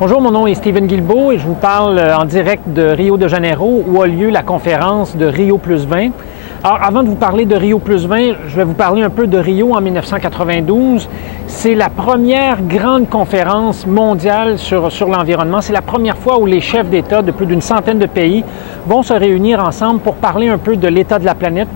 Bonjour, mon nom est Steven Guilbeault et je vous parle en direct de Rio de Janeiro où a lieu la conférence de Rio+20. Alors, avant de vous parler de Rio+20, je vais vous parler un peu de Rio en 1992. C'est la première grande conférence mondiale sur l'environnement. C'est la première fois où les chefs d'État de plus d'une centaine de pays vont se réunir ensemble pour parler un peu de l'état de la planète,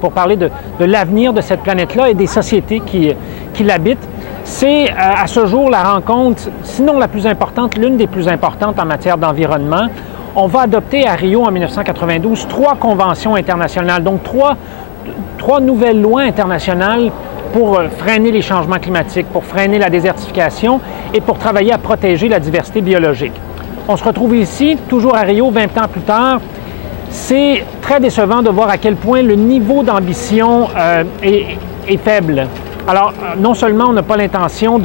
pour parler de l'avenir de cette planète-là et des sociétés qui l'habitent. C'est à ce jour la rencontre, sinon la plus importante, l'une des plus importantes en matière d'environnement. On va adopter à Rio en 1992 3 conventions internationales, donc trois nouvelles lois internationales pour freiner les changements climatiques, pour freiner la désertification et pour travailler à protéger la diversité biologique. On se retrouve ici, toujours à Rio, 20 ans plus tard. C'est très décevant de voir à quel point le niveau d'ambition est faible. Alors, non seulement on n'a pas l'intention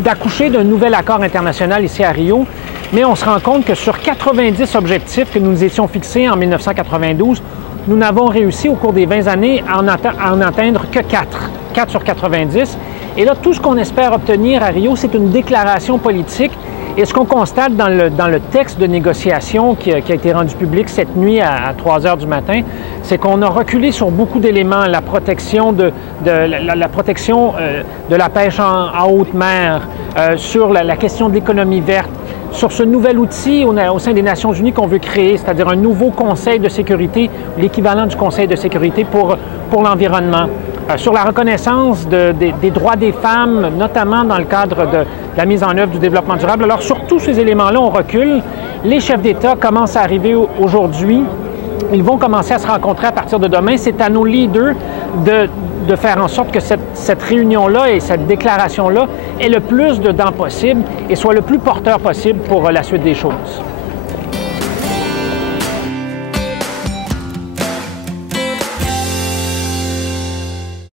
d'accoucher d'un nouvel accord international ici à Rio, mais on se rend compte que sur 90 objectifs que nous nous étions fixés en 1992, nous n'avons réussi au cours des 20 années à en atteindre que 4 sur 90. Et là, tout ce qu'on espère obtenir à Rio, c'est une déclaration politique. Et ce qu'on constate dans le texte de négociation qui a été rendu public cette nuit à 3 heures du matin, c'est qu'on a reculé sur beaucoup d'éléments. La protection de la pêche en haute mer, sur la question de l'économie verte, sur ce nouvel outil au sein des Nations unies qu'on veut créer, c'est-à-dire un nouveau Conseil de sécurité, l'équivalent du Conseil de sécurité pour l'environnement. Sur la reconnaissance des droits des femmes, notamment dans le cadre de la mise en œuvre du développement durable. Alors, sur tous ces éléments-là, on recule. Les chefs d'État commencent à arriver aujourd'hui. Ils vont commencer à se rencontrer à partir de demain. C'est à nos leaders de faire en sorte que cette réunion-là et cette déclaration-là ait le plus de dents possible et soit le plus porteur possible pour la suite des choses.